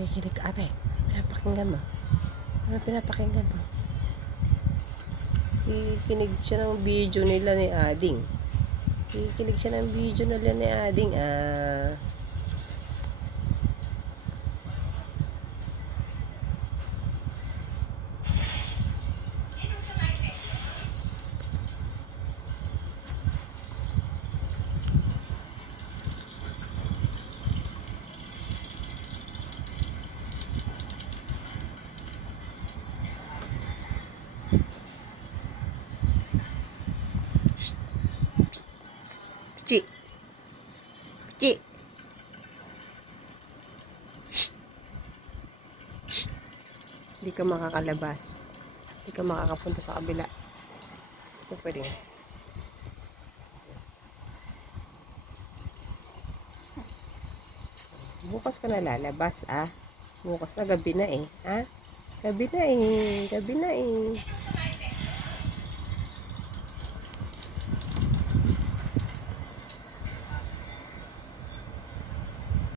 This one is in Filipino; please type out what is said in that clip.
Nakikinig ka, ate. Pinapakinggan mo. Ano pinapakinggan mo? Kikinig siya ng video nila ni Ading. Kikinig siya ng video nila ni Ading. Pichi. Pichi. Hindi ka makakalabas. Hindi ka makakapunta sa kabila. Ito pwede nga. Bukas ka na lalabas, ah. Bukas na, gabi na eh. Ha? Gabi na eh. Gabi na eh.